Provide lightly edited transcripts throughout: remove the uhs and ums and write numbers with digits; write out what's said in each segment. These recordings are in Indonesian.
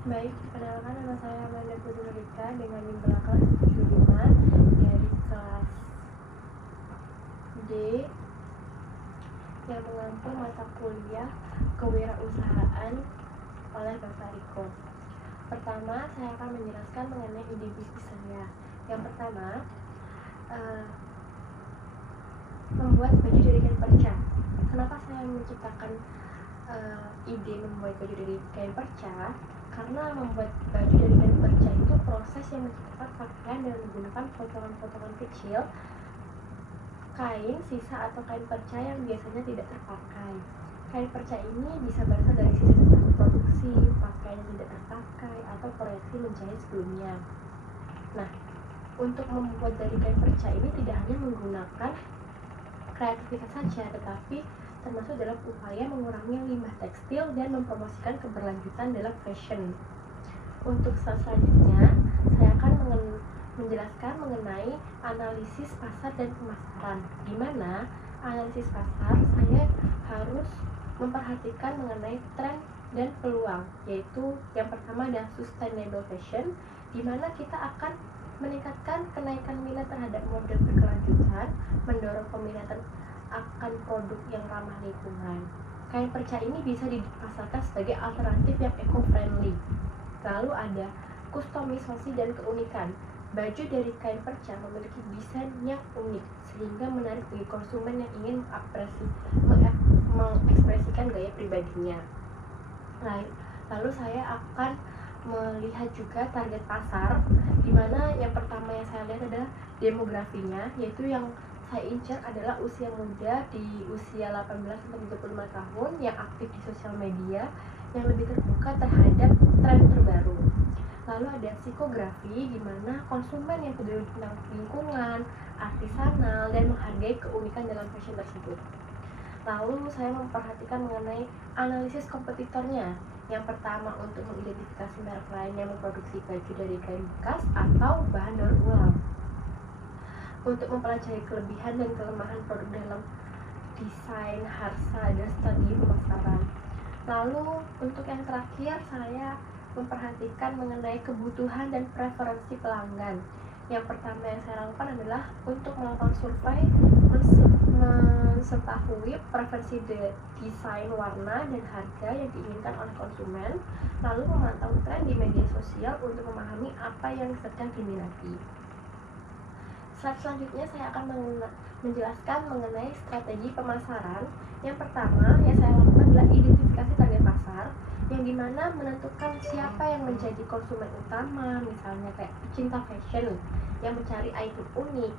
Baik, perkenalkan nama saya Amanda Putri Rika dengan NIM kelas 75 dari kelas D yang mengampu mata kuliah kewirausahaan oleh Bapak Riko. Pertama, saya akan menjelaskan mengenai ide bisnis saya. Yang pertama, membuat baju dari kain perca. Kenapa saya menciptakan ide membuat baju dari kain perca? Karena membuat baju dari kain perca itu proses yang menciptakan pakaian dengan menggunakan potongan-potongan kecil kain sisa atau kain perca yang biasanya tidak terpakai. Kain perca ini bisa berasal dari sisa produksi, pakaian yang tidak terpakai, atau proyeksi menjahit sebelumnya. Nah, untuk membuat dari kain perca ini tidak hanya menggunakan kreativitas saja, tetapi termasuk dalam upaya mengurangi limbah tekstil dan mempromosikan keberlanjutan dalam fashion. Untuk selanjutnya, saya akan menjelaskan mengenai analisis pasar dan pemasaran, di mana analisis pasar saya harus memperhatikan mengenai tren dan peluang, yaitu yang pertama adalah sustainable fashion, di mana kita akan meningkatkan kenaikan minat terhadap model berkelanjutan, mendorong peminatan akan produk yang ramah lingkungan. Kain perca ini bisa dipasarkan sebagai alternatif yang eco-friendly. Lalu ada kustomisasi dan keunikan. Baju dari kain perca memiliki desain yang unik sehingga menarik bagi konsumen yang ingin mengekspresikan gaya pribadinya. Lalu saya akan melihat juga target pasar, di mana yang pertama yang saya lihat adalah demografinya, yaitu yang saya incar adalah usia muda di usia 18-35 tahun yang aktif di sosial media, yang lebih terbuka terhadap tren terbaru. Lalu ada psikografi, di mana konsumen yang peduli tentang lingkungan, artisanal, dan menghargai keunikan dalam fashion tersebut. Lalu saya memperhatikan mengenai analisis kompetitornya. Yang pertama, untuk mengidentifikasi merek lain yang memproduksi baju dari kain bekas atau bahan daur ulang. Untuk mempelajari kelebihan dan kelemahan produk dalam desain, harga, dan strategi pemasaran. Lalu untuk yang terakhir, saya memperhatikan mengenai kebutuhan dan preferensi pelanggan. Yang pertama yang saya lakukan adalah untuk melakukan survei, mengetahui preferensi desain, warna, dan harga yang diinginkan oleh konsumen, lalu memantau tren di media sosial untuk memahami apa yang sedang diminati. Slide selanjutnya saya akan menjelaskan mengenai strategi pemasaran. Yang pertama yang saya lakukan adalah identifikasi target pasar, yang dimana menentukan siapa yang menjadi konsumen utama, misalnya kayak pecinta fashion yang mencari item unik,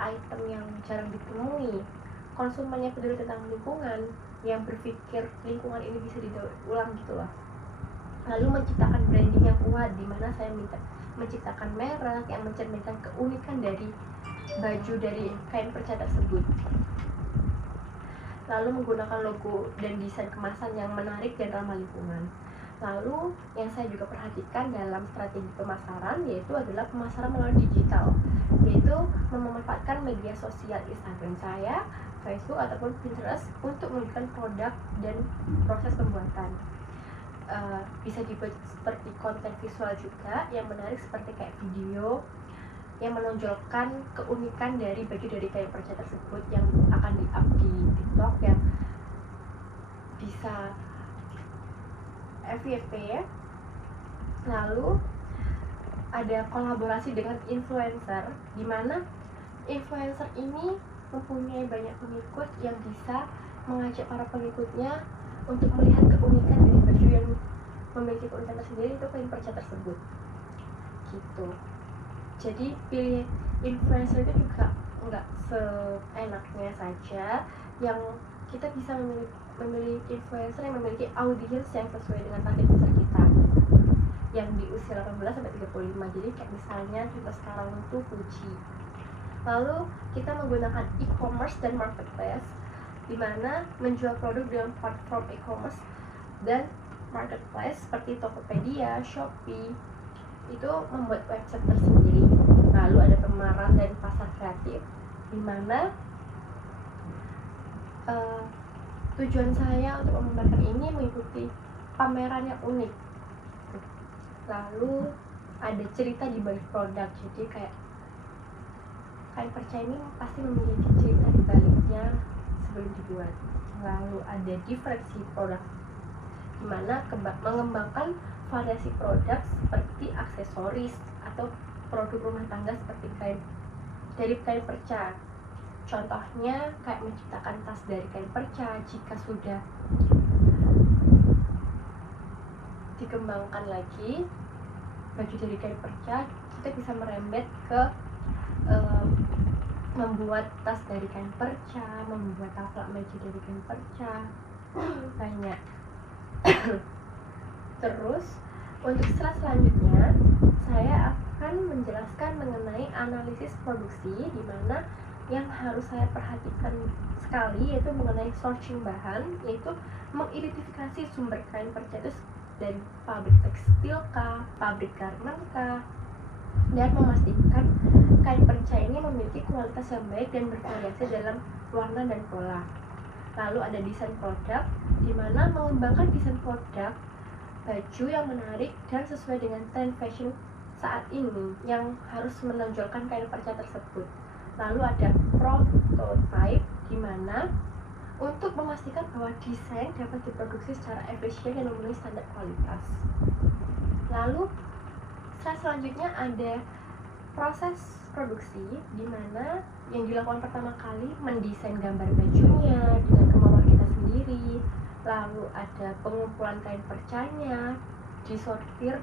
item yang jarang ditemui, konsumen yang peduli tentang lingkungan, yang berpikir lingkungan ini bisa didaur ulang gitu loh. Lalu menciptakan branding yang kuat, di mana saya menciptakan merek yang mencerminkan keunikan dari baju dari kain perca tersebut. Lalu menggunakan logo dan desain kemasan yang menarik dan ramah lingkungan. Lalu yang saya juga perhatikan dalam strategi pemasaran yaitu adalah pemasaran melalui digital, yaitu memanfaatkan media sosial Instagram saya, Facebook ataupun Pinterest untuk menunjukkan produk dan proses pembuatan. Bisa dibuat seperti konten visual juga yang menarik, seperti kayak video yang menonjolkan keunikan dari baju dari kain perca tersebut yang akan di-up di TikTok, yang bisa FYP. Lalu ada kolaborasi dengan influencer, di mana influencer ini mempunyai banyak pengikut yang bisa mengajak para pengikutnya untuk melihat keunikan dari baju yang memiliki keunikan tersendiri, itu kain perca tersebut gitu. Jadi pilih influencer itu juga nggak seenaknya saja, yang kita bisa memilih influencer yang memiliki audiens yang sesuai dengan target pasar kita yang di usia 18-35. Jadi kayak misalnya contoh sekarang itu Fuji. Lalu kita menggunakan e-commerce dan marketplace, di mana menjual produk dengan platform e-commerce dan marketplace seperti Tokopedia, Shopee, itu membuat website tersendiri. Lalu ada pemasaran dan pasar kreatif, di mana tujuan saya untuk mengembangkan ini mengikuti pameran yang unik. lalu ada cerita di balik produk. Jadi kayak kain perca ini pasti memiliki cerita di baliknya sebelum dibuat. Lalu ada diferensi produk, dimana mengembangkan variasi produk seperti aksesoris atau produk rumah tangga seperti dari kain perca. Contohnya kayak menciptakan tas dari kain perca. Jika sudah dikembangkan lagi baju dari kain perca, kita bisa merembet ke membuat tas dari kain perca, membuat taplak meja dari kain perca, banyak. Terus untuk slide selanjutnya saya akan menjelaskan mengenai analisis produksi, di mana yang harus saya perhatikan sekali yaitu mengenai sourcing bahan, yaitu mengidentifikasi sumber kain perca itu dari pabrik tekstil kah, pabrik garment kah, dan memastikan kain perca ini memiliki kualitas yang baik dan bervariasi dalam warna dan pola. Lalu ada desain produk, di mana mengembangkan desain produk baju yang menarik dan sesuai dengan tren fashion saat ini yang harus menonjolkan kain perca tersebut. Lalu ada prototype, di mana untuk memastikan bahwa desain dapat diproduksi secara efisien dan memenuhi standar kualitas. Lalu selanjutnya ada proses produksi, di mana yang dilakukan pertama kali mendesain gambar bajunya dengan kemauan kita sendiri. Lalu ada pengumpulan kain percanya, disortir,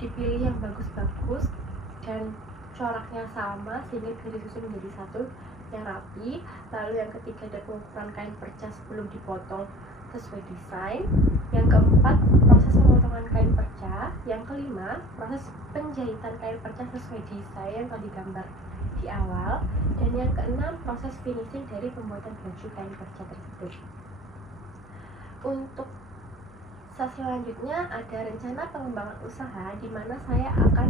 dipilih yang bagus-bagus dan coraknya sama sehingga bisa disusun menjadi satu yang rapi. Lalu yang ketiga ada pengukuran kain perca sebelum dipotong sesuai desain. Yang keempat, proses pemotongan kain perca. Yang kelima, proses penjahitan kain perca sesuai desain yang telah digambar di awal. Dan yang keenam, proses finishing dari pembuatan baju kain perca tersebut. Untuk selanjutnya ada rencana pengembangan usaha, di mana saya akan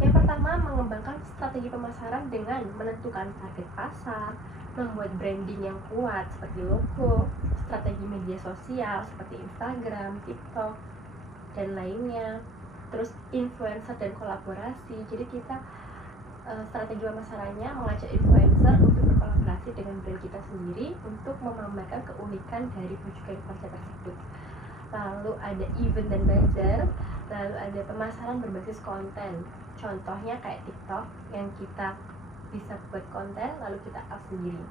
yang pertama mengembangkan strategi pemasaran dengan menentukan target pasar, membuat branding yang kuat seperti logo, strategi media sosial seperti Instagram, TikTok, dan lainnya. Terus influencer dan kolaborasi. Jadi kita strategi pemasarannya mengajak influencer untuk berkolaborasi dengan brand kita sendiri untuk memamerkan keunikan dari baju kain perca tersebut. Lalu ada event dan bazar, lalu ada pemasaran berbasis konten. Contohnya kayak TikTok yang kita bisa buat konten lalu kita up sendiri.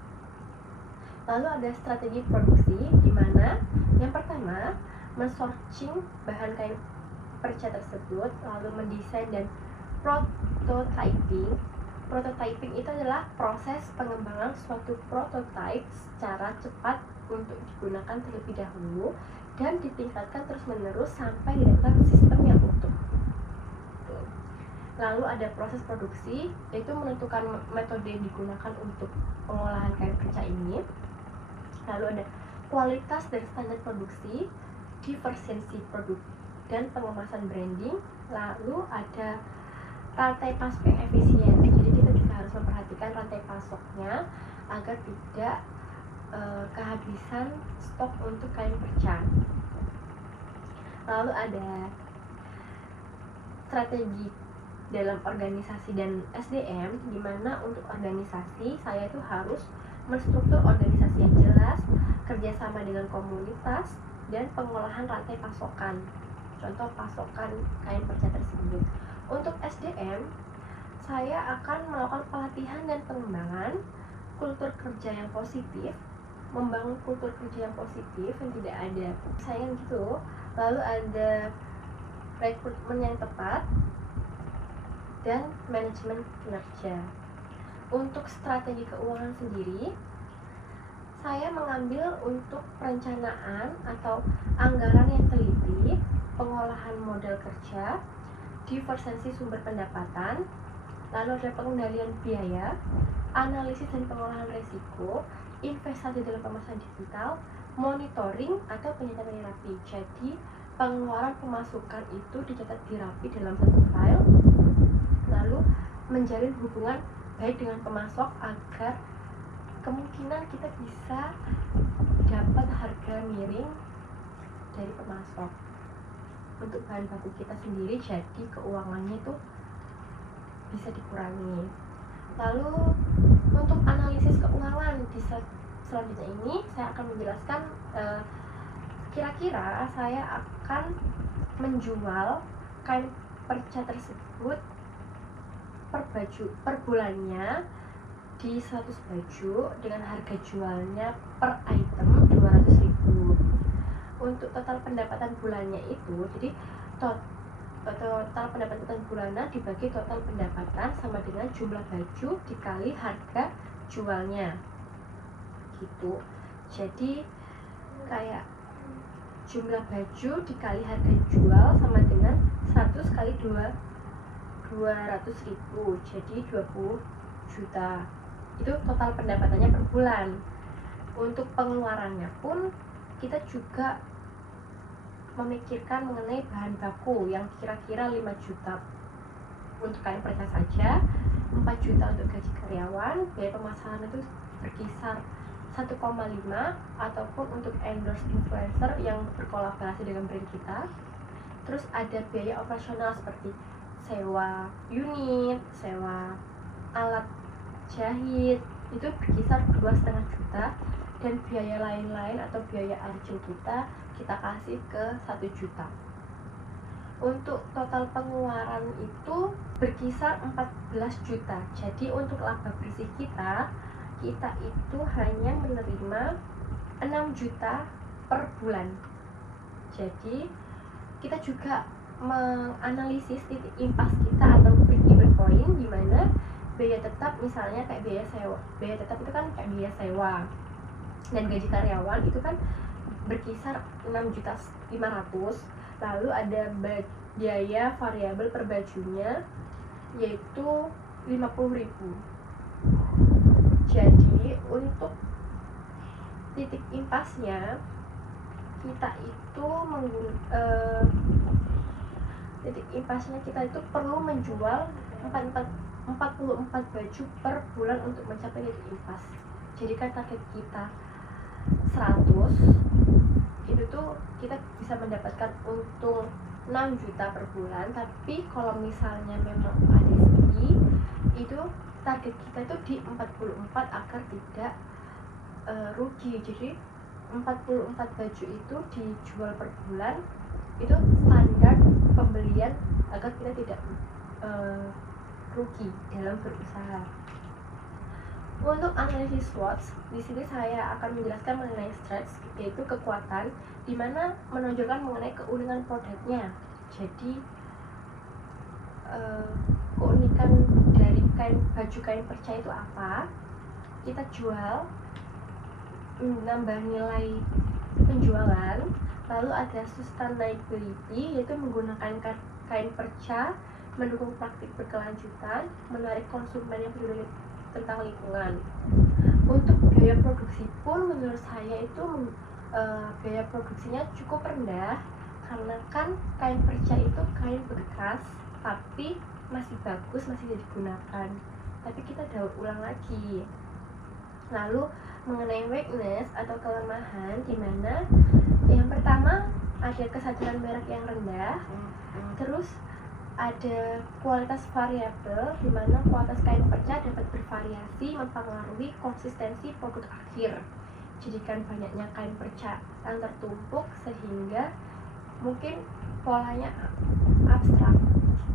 Lalu ada strategi produksi, di mana yang pertama men-sourcing bahan kain perca tersebut, lalu mendesain dan prototyping. Prototyping itu adalah proses pengembangan suatu prototype secara cepat untuk digunakan terlebih dahulu dan ditingkatkan terus-menerus sampai didapatkan sistem yang utuh. Lalu ada proses produksi, yaitu menentukan metode yang digunakan untuk pengolahan kain perca ini. Lalu ada kualitas dan standar produksi, diversiensi produk dan pengemasan branding. Lalu ada rantai pasok yang efisien. Jadi kita juga harus memperhatikan rantai pasoknya agar tidak kehabisan stok untuk kain perca. Lalu ada strategi dalam organisasi dan SDM, di mana untuk organisasi saya itu harus menstruktur organisasi yang jelas, kerjasama dengan komunitas, dan pengolahan rantai pasokan. Contoh pasokan kain perca tersebut. Untuk SDM, saya akan melakukan pelatihan dan pengembangan kultur kerja yang positif, membangun kultur kerja yang positif yang tidak ada sayang gitu. Lalu ada rekrutmen yang tepat dan manajemen kinerja. Untuk strategi keuangan sendiri, saya mengambil untuk perencanaan atau anggaran yang teliti, pengolahan modal kerja, diversiensi sumber pendapatan, lalu ada pengendalian biaya, analisis dan pengolahan risiko, investasi dalam pemasaran digital, monitoring atau penyetatan rapi. Jadi pengeluaran pemasukan itu dicatat dirapi dalam satu file, lalu menjalin hubungan baik dengan pemasok agar kemungkinan kita bisa dapat harga miring dari pemasok. untuk bahan baku kita sendiri, jadi keuangannya itu bisa dikurangi. Lalu untuk analisis keuangan di selanjutnya ini saya akan menjelaskan kira-kira saya akan menjual kain perca tersebut per bulannya di 100 baju dengan harga jualnya per item 200.000. Untuk total pendapatan bulannya itu, jadi total pendapatan bulanan dibagi total pendapatan sama dengan jumlah baju dikali harga jualnya gitu. Jadi kayak jumlah baju dikali harga jual sama dengan 100 kali 200.000, jadi 20 juta. Itu total pendapatannya per bulan. Untuk pengeluarannya pun kita juga memikirkan mengenai bahan baku yang kira-kira 5 juta untuk kain perca saja, 4 juta untuk gaji karyawan, biaya pemasaran itu berkisar 1,5, ataupun untuk endorse influencer yang berkolaborasi dengan brand kita. Terus ada biaya operasional seperti sewa unit, sewa alat jahit, itu berkisar 2,5 juta, dan biaya lain-lain atau biaya arjen kita kasih ke 1 juta. Untuk total pengeluaran itu berkisar 14 juta. Jadi untuk laba bersih kita itu hanya menerima 6 juta per bulan. Jadi kita juga menganalisis titik impas kita atau break even point, di mana biaya tetap misalnya kayak biaya sewa. Biaya tetap itu kan kayak biaya sewa. Dan gaji karyawan itu kan berkisar 6.500.000. Lalu ada biaya variabel per bajunya yaitu 50.000. Jadi untuk titik impasnya kita itu perlu menjual 44 baju per bulan untuk mencapai titik impas. Jadi kan target kita 100, itu tuh kita bisa mendapatkan untung 6 juta per bulan. Tapi kalau misalnya memang ada segi, itu target kita itu di 44 agar tidak rugi. Jadi 44 baju itu dijual per bulan, itu standar pembelian agar kita tidak rugi dalam berusaha. Untuk analisis SWOT, di sini saya akan menjelaskan mengenai strengths, yaitu kekuatan, di mana menonjolkan mengenai keunikan produknya. Jadi keunikan dari baju kain perca itu apa? Kita jual, menambah nilai penjualan. Lalu ada sustainability, yaitu menggunakan kain perca, mendukung praktik berkelanjutan, menarik konsumen yang peduli tentang lingkungan. Untuk biaya produksi pun menurut saya itu biaya produksinya cukup rendah, karena kan kain perca itu kain bekas tapi masih bagus, masih digunakan, tapi kita daur ulang lagi. Lalu mengenai weakness atau kelemahan, di mana yang pertama ada kesadaran merek yang rendah, terus ada kualitas variabel, di mana kualitas kain perca dapat bervariasi mempengaruhi konsistensi produk akhir. Jadikan banyaknya kain perca yang tertumpuk sehingga mungkin polanya abstrak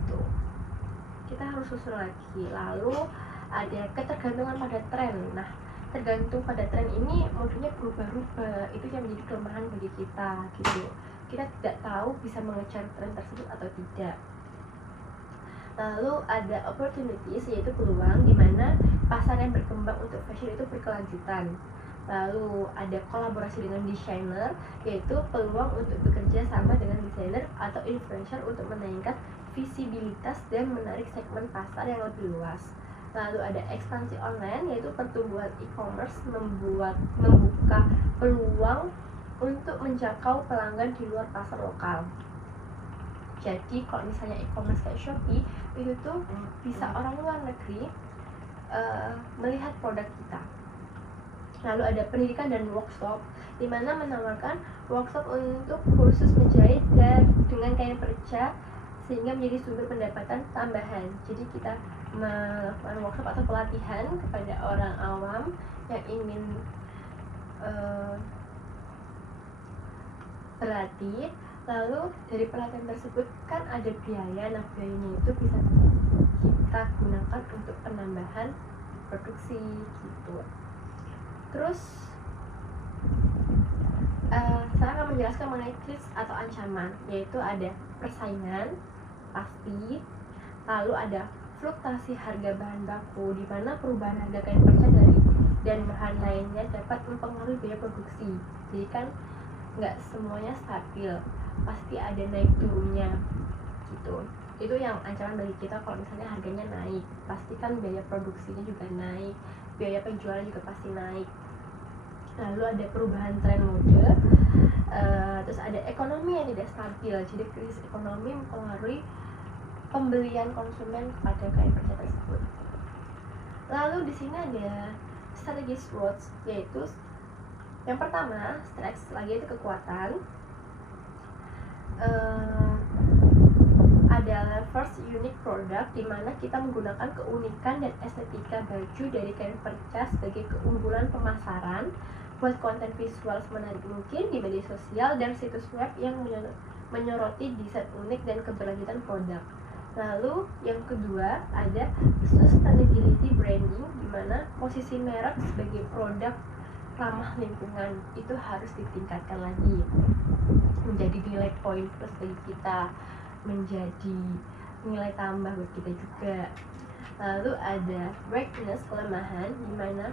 gitu. Kita harus susun lagi. Lalu ada ketergantungan pada tren. Nah, tergantung pada tren ini modelnya berubah-ubah, itu yang menjadi kelemahan bagi kita gitu. Kita tidak tahu bisa mengejar tren tersebut atau tidak. Lalu ada opportunities, yaitu peluang, di mana pasar yang berkembang untuk fashion itu berkelanjutan. Lalu ada kolaborasi dengan desainer, yaitu peluang untuk bekerja sama dengan desainer atau influencer untuk menaikkan visibilitas dan menarik segmen pasar yang lebih luas. Lalu ada ekspansi online, yaitu pertumbuhan e-commerce membuka peluang untuk menjangkau pelanggan di luar pasar lokal. Jadi kalau misalnya e-commerce kayak Shopee, itu tuh bisa orang luar negeri melihat produk kita. Lalu ada pendidikan dan workshop, di mana menawarkan workshop untuk kursus menjahit dan dengan kain perca sehingga menjadi sumber pendapatan tambahan. Jadi kita melakukan workshop atau pelatihan kepada orang awam yang ingin berlatih. Lalu dari pelatihan tersebut kan ada biaya, nah biayanya itu bisa kita gunakan untuk penambahan produksi gitu. Terus saya akan menjelaskan mengenai threats atau ancaman, yaitu ada persaingan pasti, lalu ada fluktuasi harga bahan baku, di mana perubahan harga kain perca dan bahan lainnya dapat mempengaruhi biaya produksi. Jadi kan nggak semuanya stabil, pasti ada naik turunnya gitu. Itu yang ancaman bagi kita. Kalau misalnya harganya naik, pasti kan biaya produksinya juga naik, biaya penjualan juga pasti naik. Lalu ada perubahan tren mode, terus ada ekonomi yang tidak stabil, jadi krisis ekonomi mempengaruhi pembelian konsumen kepada kain perca tersebut. Lalu di sini ada strategies words, yaitu yang pertama strength, lagi itu kekuatan, adalah first unique product, di mana kita menggunakan keunikan dan estetika baju dari kain perca sebagai keunggulan pemasaran, buat konten visual semenarik mungkin di media sosial dan situs web yang menyoroti desain unik dan keberlanjutan produk. Lalu yang kedua ada sustainability branding, di mana posisi merek sebagai produk ramah lingkungan itu harus ditingkatkan lagi, menjadi nilai poin plus bagi kita, menjadi nilai tambah buat kita juga. Lalu ada weakness, kelemahan, di mana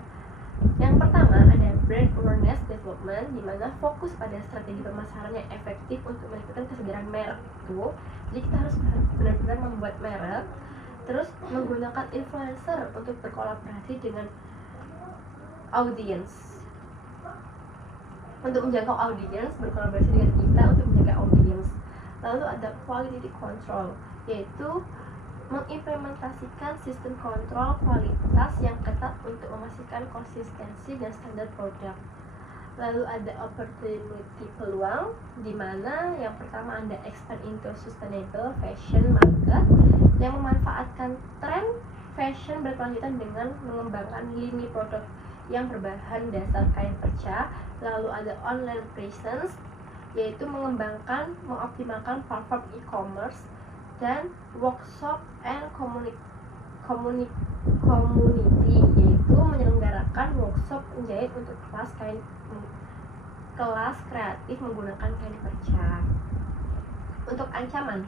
yang pertama ada brand awareness development, di mana fokus pada strategi pemasaran yang efektif untuk meningkatkan kesadaran merek itu. Jadi kita harus benar-benar membuat merek, terus menggunakan influencer untuk berkolaborasi dengan audiens, untuk menjangkau audiens, berkolaborasi dengan kita untuk menjaga audiens. Lalu ada quality control, yaitu mengimplementasikan sistem kontrol kualitas yang ketat untuk memastikan konsistensi dan standar produk. Lalu ada opportunity, peluang, di mana yang pertama ada expand into sustainable fashion market, yang memanfaatkan tren fashion berkelanjutan dengan mengembangkan lini produk yang berbahan dasar kain perca. Lalu ada online presence, yaitu mengoptimalkan platform e-commerce, dan workshop and community, yaitu menyelenggarakan workshop menjahit untuk kelas kreatif menggunakan kain perca. Untuk ancaman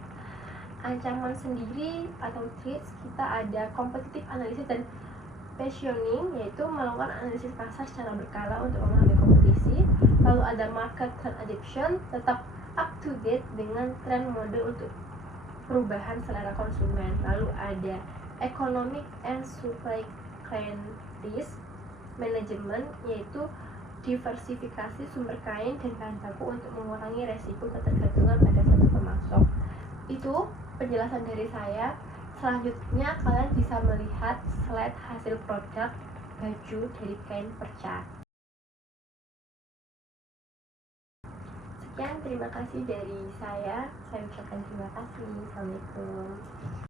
sendiri atau threats, kita ada competitive analysis dan positioning, yaitu melakukan analisis pasar secara berkala untuk memahami kompetisi. Lalu ada market trend adoption, tetap up to date dengan tren mode untuk perubahan selera konsumen. Lalu ada economic and supply chain risk management, yaitu diversifikasi sumber kain dan bahan baku untuk mengurangi resiko ketergantungan pada satu pemasok. Itu penjelasan dari saya. Selanjutnya kalian bisa melihat slide hasil produk baju dari kain perca. Sekian, terima kasih dari saya. Saya ucapkan terima kasih. Assalamualaikum.